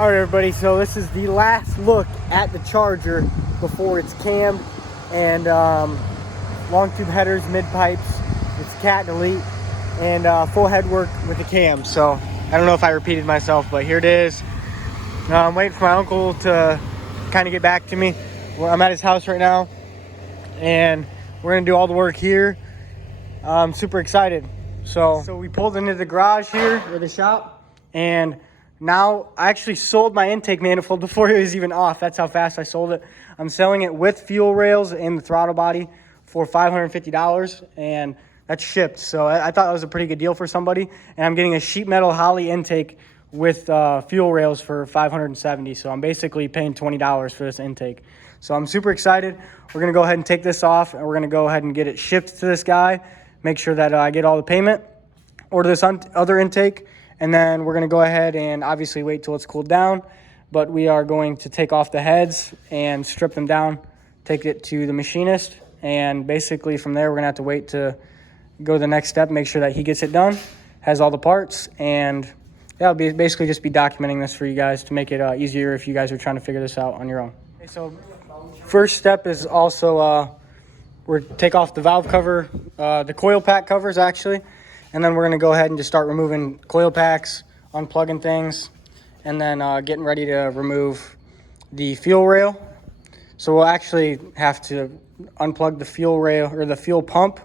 All right, everybody, so this is the last look at the Charger before it's cammed and long tube headers, mid pipes, it's cat and elite, and full head work with the cam. So I don't know if I repeated myself, but here it is. I'm waiting for my uncle to kind of get back to me. I'm at his house right now, and we're gonna do all the work here. I'm super excited. So we pulled into the garage here, or the shop, and now I actually sold my intake manifold before it was even off. That's how fast I sold it. I'm selling it with fuel rails and the throttle body for $550, and that's shipped. So I thought that was a pretty good deal for somebody. And I'm getting a sheet metal Holley intake with fuel rails for $570. So I'm basically paying $20 for this intake. So I'm super excited. We're gonna go ahead and take this off, and we're gonna go ahead and get it shipped to this guy. Make sure that I get all the payment, order this other intake, and then we're gonna go ahead and obviously wait till it's cooled down. But we are going to take off the heads and strip them down, take it to the machinist, and basically from there we're gonna have to wait to go to the next step, make sure that he gets it done, has all the parts, and yeah, I'll basically just be documenting this for you guys to make it easier if you guys are trying to figure this out on your own. Okay, so first step is also we're take off the valve cover, the coil pack covers actually, and then we're gonna go ahead and just start removing coil packs, unplugging things, and then getting ready to remove the fuel rail. So we'll actually have to unplug the fuel rail, or the fuel pump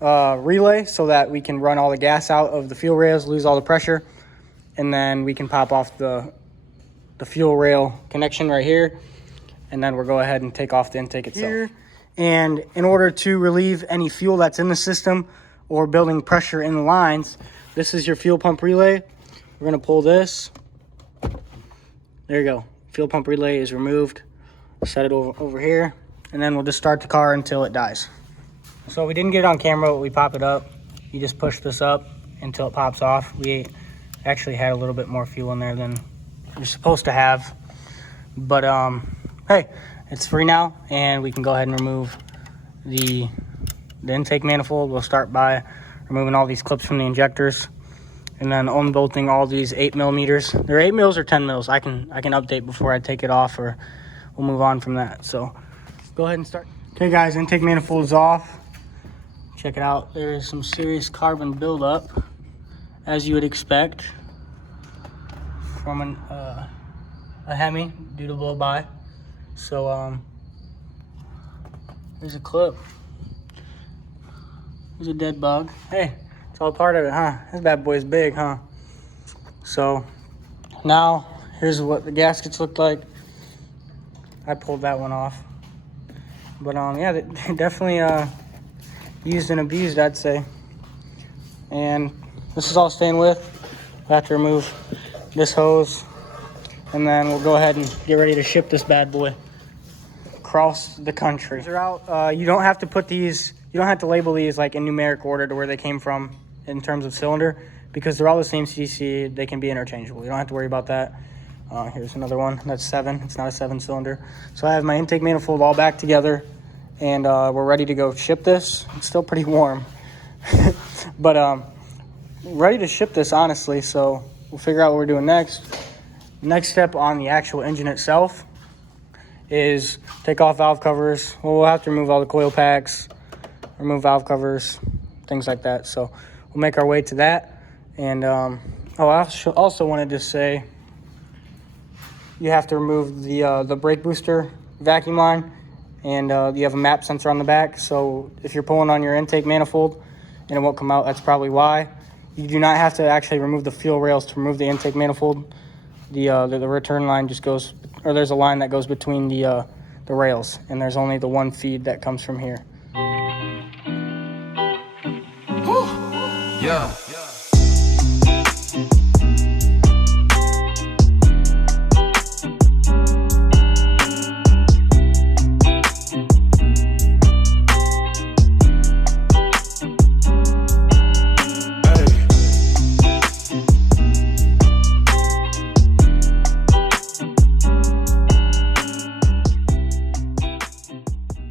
relay, so that we can run all the gas out of the fuel rails, lose all the pressure, and then we can pop off the fuel rail connection right here, and then we'll go ahead and take off the intake itself. Here. And in order to relieve any fuel that's in the system or building pressure in the lines, this is your fuel pump relay. We're gonna pull this. There you go. Fuel pump relay is removed. Set it over here, and then we'll just start the car until it dies. So we didn't get it on camera, but we pop it up. You just push this up until it pops off. We actually had a little bit more fuel in there than you're supposed to have, but hey, it's free now, and we can go ahead and remove the intake manifold. We'll start by removing all these clips from the injectors, and then unbolting all these 8 millimeters. They're 8 mils or 10 mils. I can update before I take it off, or we'll move on from that. So go ahead and start. Okay guys, intake manifold is off. Check it out. There is some serious carbon buildup, as you would expect from a HEMI due to blow by. So there's a clip. There's a dead bug. Hey, it's all part of it, huh? This bad boy's big, huh? So now here's what the gaskets look like. I pulled that one off, but yeah, they definitely used and abused, I'd say. And this is all staying with. We'll have to remove this hose, and then we'll go ahead and get ready to ship this bad boy across the country. These are out. You don't have to put these, you don't have to label these like in numeric order to where they came from in terms of cylinder, because they're all the same CC. They can be interchangeable. You don't have to worry about that. Here's another one. That's 7. It's not a 7 cylinder. So I have my intake manifold all back together, and we're ready to go ship this. It's still pretty warm, but ready to ship this, honestly. So we'll figure out what we're doing next. Next step on the actual engine itself is take off valve covers. Well, we'll have to remove all the coil packs, remove valve covers, things like that. So we'll make our way to that. And I also wanted to say, you have to remove the brake booster vacuum line, and you have a map sensor on the back. So if you're pulling on your intake manifold and it won't come out, that's probably why. You do not have to actually remove the fuel rails to remove the intake manifold. The return line just goes, or there's a line that goes between the rails, and there's only the one feed that comes from here. Yeah.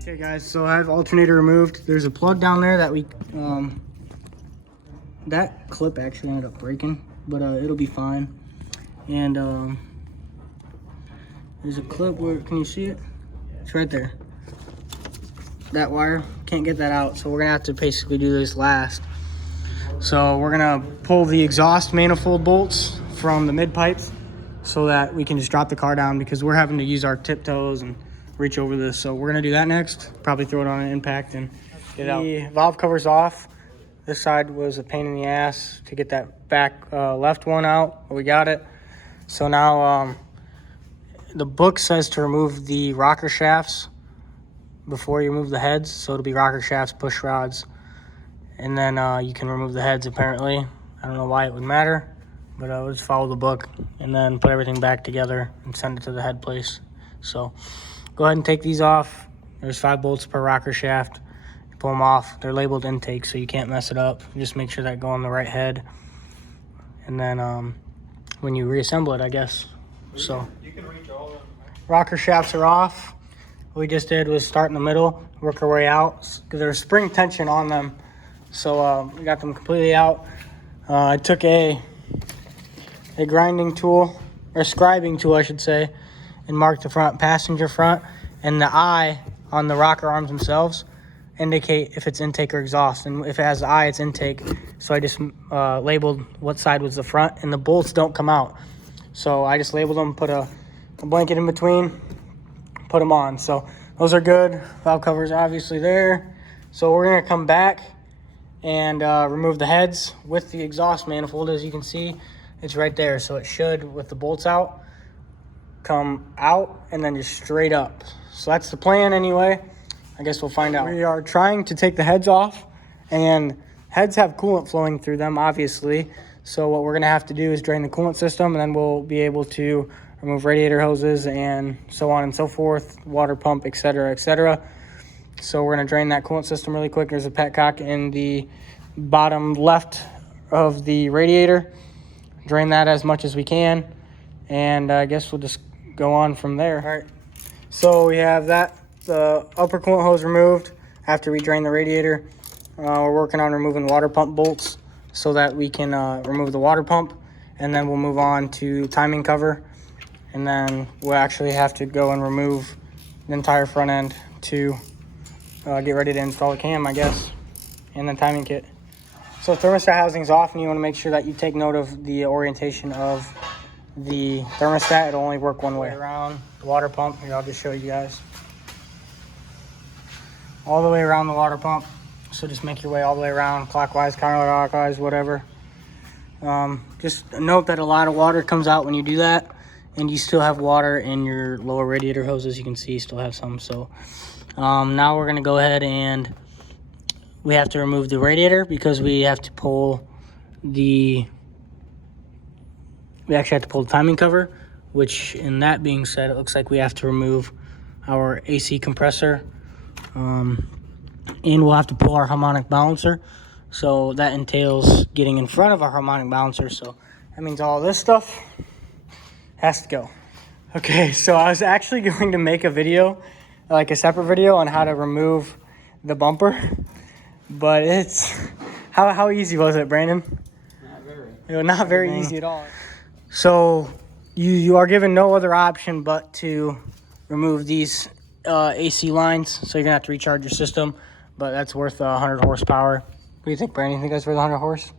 Okay guys, so I have alternator removed. There's a plug down there that we that clip actually ended up breaking, but it'll be fine. And There's a clip where, can you see it? It's right there. That wire, can't get that out, so we're gonna have to basically do this last. So we're gonna pull the exhaust manifold bolts from the mid pipes so that we can just drop the car down, because we're having to use our tiptoes and reach over this. So we're gonna do that next. Probably throw it on an impact and get it out. The valve cover's off. This side was a pain in the ass to get that back left one out, but we got it. So now the book says to remove the rocker shafts before you remove the heads. So it'll be rocker shafts, push rods, and then you can remove the heads apparently. I don't know why it would matter, but let's follow the book and then put everything back together and send it to the head place. So go ahead and take these off. There's 5 bolts per rocker shaft. You pull them off. They're labeled intake, so you can't mess it up. Just make sure that go on the right head. And then when you reassemble it, I guess. So You can reach all of them. rocker shafts are off. What we just did was start in the middle, work our way out, because there's spring tension on them. So we got them completely out. I took a grinding tool, or scribing tool I should say, and marked the front passenger front, and the eye on the rocker arms themselves indicate if it's intake or exhaust, and if it has the eye, it's intake. So I just labeled what side was the front, and the bolts don't come out. So I just labeled them, put a blanket in between, put them on. So those are good. Valve covers are obviously there. So we're gonna come back and remove the heads with the exhaust manifold. As you can see, it's right there. So it should, with the bolts out, come out and then just straight up. So that's the plan anyway. I guess we'll find out. We are trying to take the heads off, and heads have coolant flowing through them, obviously. So what we're gonna have to do is drain the coolant system, and then we'll be able to remove radiator hoses and so on and so forth, water pump, etc., etc. So we're gonna drain that coolant system really quick. There's a petcock in the bottom left of the radiator. Drain that as much as we can, and I guess we'll just go on from there. All right, so we have that, the upper coolant hose removed after we drain the radiator. We're working on removing water pump bolts so that we can remove the water pump, and then we'll move on to timing cover, and then we'll actually have to go and remove the entire front end to get ready to install the cam, I guess, and then timing kit. So thermostat housing is off, and you want to make sure that you take note of the orientation of the thermostat. It'll only work one way around the water pump. Here, I'll just show you guys. All the way around the water pump. So just make your way all the way around, clockwise, counterclockwise, whatever. Just note that a lot of water comes out when you do that, and you still have water in your lower radiator hoses. You can see you still have some. So now we're gonna go ahead and we have to remove the radiator, because we have to pull the, we actually have to pull the timing cover, which, in that being said, it looks like we have to remove our AC compressor, and we'll have to pull our harmonic balancer. So that entails getting in front of our harmonic balancer. So that means all this stuff has to go. Okay, so I was actually going to make a video, like a separate video on how to remove the bumper, but it's, how easy was it, Brandon? Not very. It was not very easy at all. So you are given no other option but to remove these AC lines. So you're gonna have to recharge your system, but that's worth 100 horsepower. What do you think, Brandon? You think that's worth 100 horse?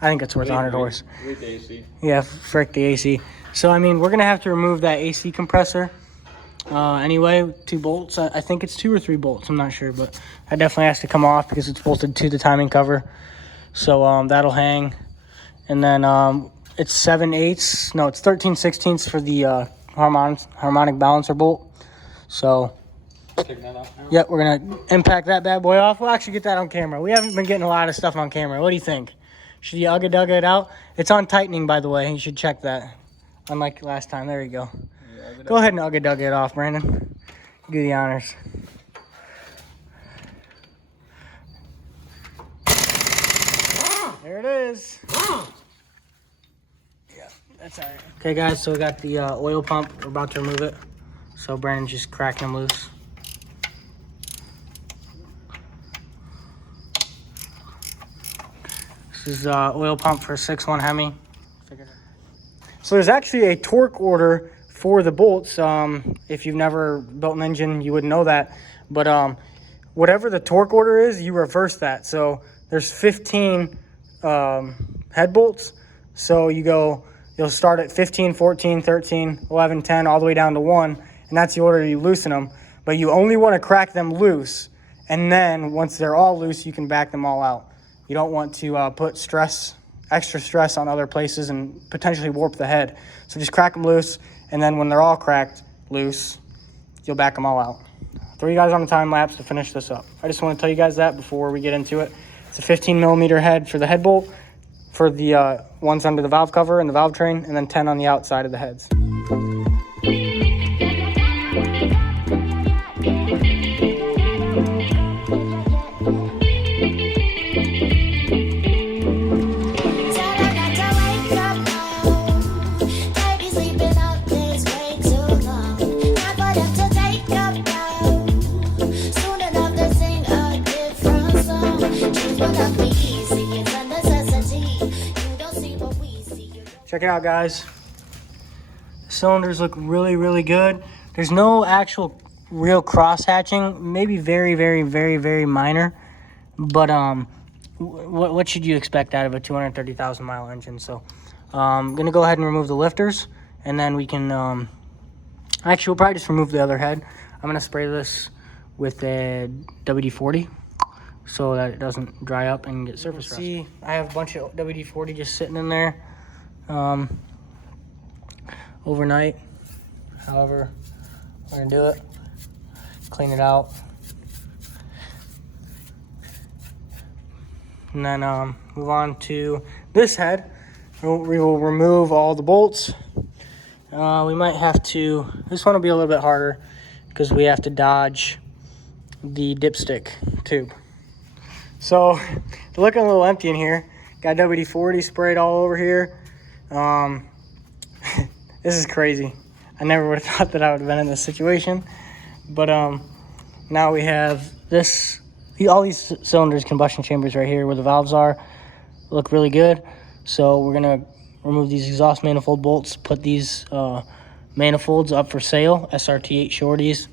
I think it's worth 100 horse. With AC. Yeah, frick the AC. So I mean, we're gonna have to remove that AC compressor anyway. 2 bolts. I think it's 2 or 3 bolts. I'm not sure, but that definitely has to come off because it's bolted to the timing cover. So that'll hang, and then it's 7/8. No, it's 13/16 for the harmonic balancer bolt. So Take that off now. yeah, we're gonna impact that bad boy off. We'll actually get that on camera. We haven't been getting a lot of stuff on camera. What do you think? Should you ugga-dugga it out? It's on tightening, by the way. You should check that. Unlike last time. There you go. Yeah, Go ahead and ugga-dugga it off, Brandon. Do the honors. There it is. Yeah, that's all right. Okay, guys, so we got the oil pump. We're about to remove it. So Brandon's just cracking them loose. This is oil pump for 6.1 HEMI. So there's actually a torque order for the bolts, if you've never built an engine, you wouldn't know that. But whatever the torque order is, you reverse that. So there's 15 head bolts. So you'll start at 15, 14, 13, 11, 10, all the way down to 1. And that's the order you loosen them. But you only want to crack them loose. And then once they're all loose, you can back them all out. You don't want to put extra stress on other places and potentially warp the head. So just crack them loose, and then when they're all cracked loose, you'll back them all out. Throw you guys on a time lapse to finish this up. I just want to tell you guys that before we get into it. It's a 15 millimeter head for the head bolt, for the ones under the valve cover and the valve train, and then 10 on the outside of the heads. Check it out, guys. The cylinders look really, really good. There's no actual real cross hatching, maybe very, very, very, very minor. But what should you expect out of a 230,000 mile engine? So I'm gonna go ahead and remove the lifters, and then we can actually we'll probably just remove the other head. I'm gonna spray this with a WD-40 so that it doesn't dry up and get surface rust. See, I have a bunch of WD-40 just sitting in there overnight. However, we're gonna do it, clean it out, and then move on to this head. We will remove all the bolts. We might have to, this one will be a little bit harder because we have to dodge the dipstick tube. So it's looking a little empty in here. Got WD-40 sprayed all over here. This is crazy. I never would have thought that I would have been in this situation. But now we have this, all these cylinders, combustion chambers right here where the valves are, look really good. So we're gonna remove these exhaust manifold bolts, put these manifolds up for sale, SRT8 shorties,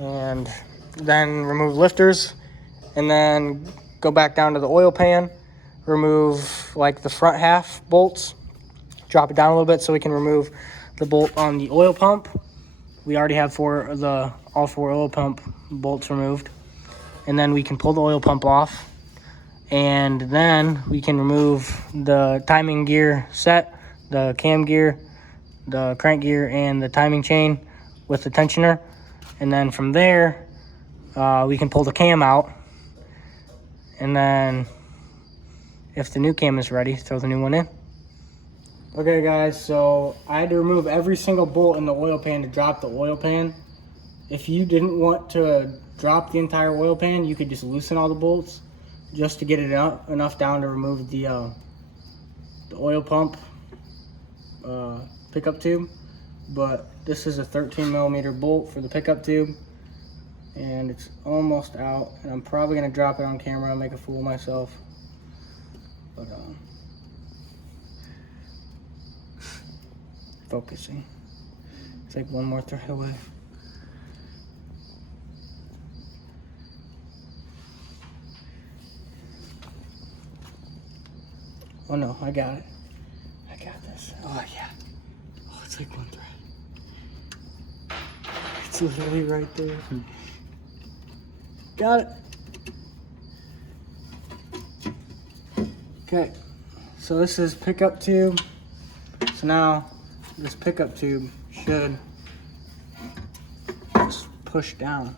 and then remove lifters, and then go back down to the oil pan, remove like the front half bolts, drop it down a little bit so we can remove the bolt on the oil pump. We already have all four oil pump bolts removed. And then we can pull the oil pump off, and then we can remove the timing gear set, the cam gear, the crank gear, and the timing chain with the tensioner. And then from there, we can pull the cam out. And then if the new cam is ready, throw the new one in. Okay guys, so I had to remove every single bolt in the oil pan to drop the oil pan. If you didn't want to drop the entire oil pan, you could just loosen all the bolts just to get it enough down to remove the oil pump pickup tube. But this is a 13 millimeter bolt for the pickup tube, and it's almost out, and I'm probably gonna drop it on camera and make a fool of myself. But focusing. It's like one more thread away. Oh no, I got it. I got this. Oh yeah. Oh, it's like one thread. It's literally right there. Got it. Okay, so this is pickup tube. So now this pickup tube should just push down.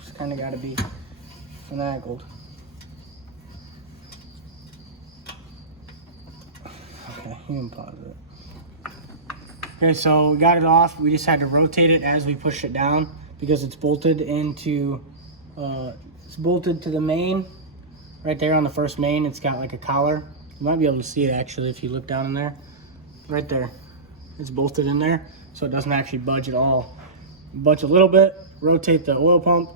Just kind of got to be finagled. Okay, you can pause it. Okay, so we got it off. We just had to rotate it as we push it down because it's bolted into, it's bolted to the main. Right there on the first main, it's got like a collar. You might be able to see it actually if you look down in there. Right there. It's bolted in there, so it doesn't actually budge at all. Budge a little bit, rotate the oil pump,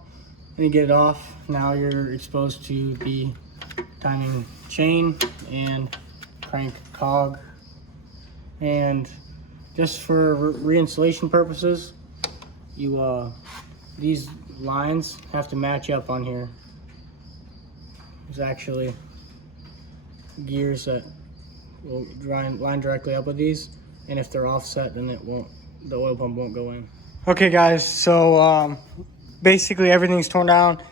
and you get it off. Now you're exposed to the timing chain and crank cog. And just for reinstallation purposes, these lines have to match up on here. There's actually gears that will line directly up with these, and if they're offset, then the oil pump won't go in. Okay guys, so basically everything's torn down.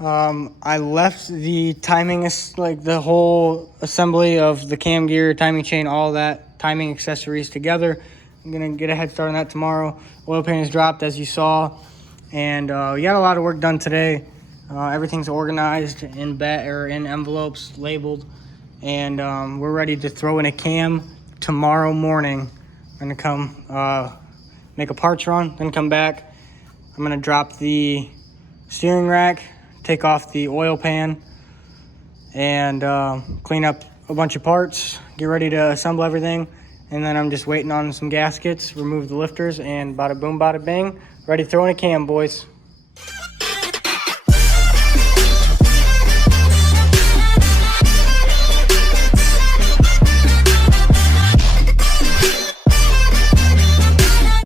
I left the timing, like the whole assembly of the cam gear, timing chain, all that timing accessories together. I'm gonna get a head start on that tomorrow. Oil pan is dropped, as you saw, and we got a lot of work done today. Everything's organized in envelopes, labeled, and we're ready to throw in a cam tomorrow morning. I'm gonna come make a parts run, then come back. I'm gonna drop the steering rack, take off the oil pan, and clean up a bunch of parts, get ready to assemble everything, and then I'm just waiting on some gaskets, remove the lifters, and bada boom, bada bing, ready to throw in a cam, boys.